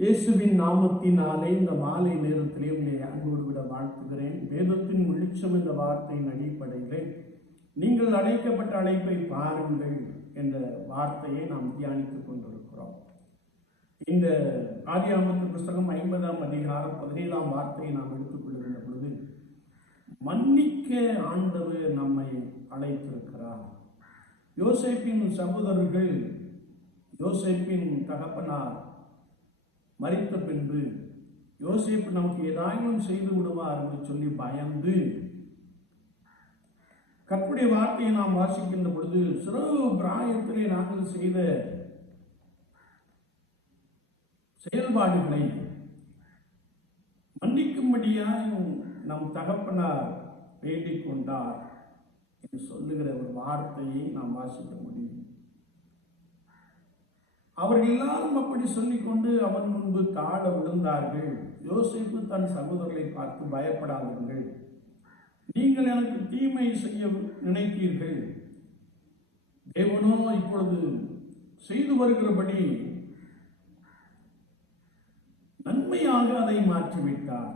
இயேசுவின் நாமத்தினாலே இந்த மாலை நேரத்திலே உங்களை அன்போடு விட வாழ்த்துகிறேன். வேதத்தின் வெளிச்சம் என்ற வார்த்தையின் அடிப்படையிலே நீங்கள் அழைக்கப்பட்ட அழைப்பை பாருங்கள் என்ற வார்த்தையை நாம் தியானித்துக் கொண்டிருக்கிறோம். இந்த ஆதியாமத்து புஸ்தகம் ஐம்பதாம் அதிகாரம் பதினேழாம் வார்த்தையை நாம் எடுத்துக்கொள்கின்ற பொழுது மன்னிக்க ஆண்டவர் நம்மை அழைத்திருக்கிறார். யோசேப்பின் சகோதரர்கள் யோசேப்பின் தகப்பனார் மறித்த பின்பு யோசிப்பு நமக்கு ஏதாயும் செய்து விடுவார் என்று சொல்லி பயந்து கற்புடைய வார்த்தையை நாம் வாசிக்கின்ற பொழுது சிறு பிராயத்திலே நாங்கள் செய்த செயல்பாடுகளை மன்னிக்கும்படியாய் நம் தகப்பனார் வேண்டிக் கொண்டார் என்று சொல்லுகிற ஒரு வார்த்தையை நாம் வாசிக்க முடியும். அவர்கள் எல்லாரும் அப்படி சொல்லிக்கொண்டு அவன் முன்பு தாழ விழுந்தார்கள். யோசிப்பு தன் சகோதரர்களை பார்த்து பயப்படாதீர்கள். நீங்கள் எனக்கு தீமை செய்ய நினைத்தீர்கள். தேவனோ இப்பொழுது செய்து வருகிறபடி நன்மையாக அதை மாற்றிவிட்டார்.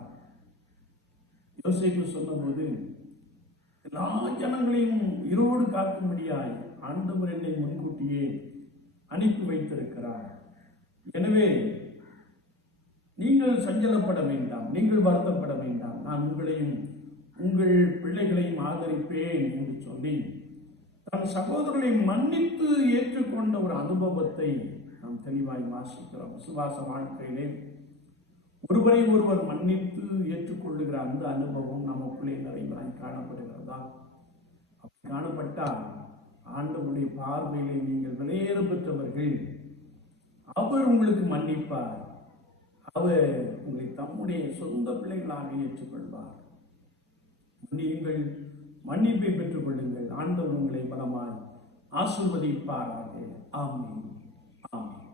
யோசிப்பு சொன்னபோது எல்லா ஜனங்களையும் இருவோடு காக்கும்படியாய் ஆண்டவர் என்னை முன்கூட்டியே அனுப்பி வைத்திருக்கிறார். எனவே நீங்கள் சஞ்சலப்பட வேண்டாம் நீங்கள் வருத்தப்பட வேண்டாம். நான் உங்களையும் உங்கள் பிள்ளைகளையும் ஆதரிப்பேன் என்று சொல்லி தன் சகோதரர்களை மன்னித்து ஏற்றுக்கொண்ட ஒரு அனுபவத்தை நாம் தெளிவாய் வாசிக்கிறோம். சுபாச வாழ்க்கையிலே ஒருவரை ஒருவர் மன்னித்து ஏற்றுக்கொள்ளுகிற அந்த அனுபவம் நமக்குள்ளே நிறைவாய் காணப்படுகிறதா? அப்படி காணப்பட்டால் ஆண்டவருடைய பார்வையிலே நீங்கள் விலையேற பெற்றவர்கள். அவர் உங்களுக்கு மன்னிப்பார். அவர் உங்களை தம்முடைய சொந்த பிள்ளைகளாக ஏற்றுக்கொள்வார். மன்னியுங்கள் மன்னிப்பை பெற்றுக் கொள்ளுங்கள் ஆண்டவர் உங்களை பலமாய் ஆசிர்வதிப்பாராக. ஆமீன். ஆமீன்.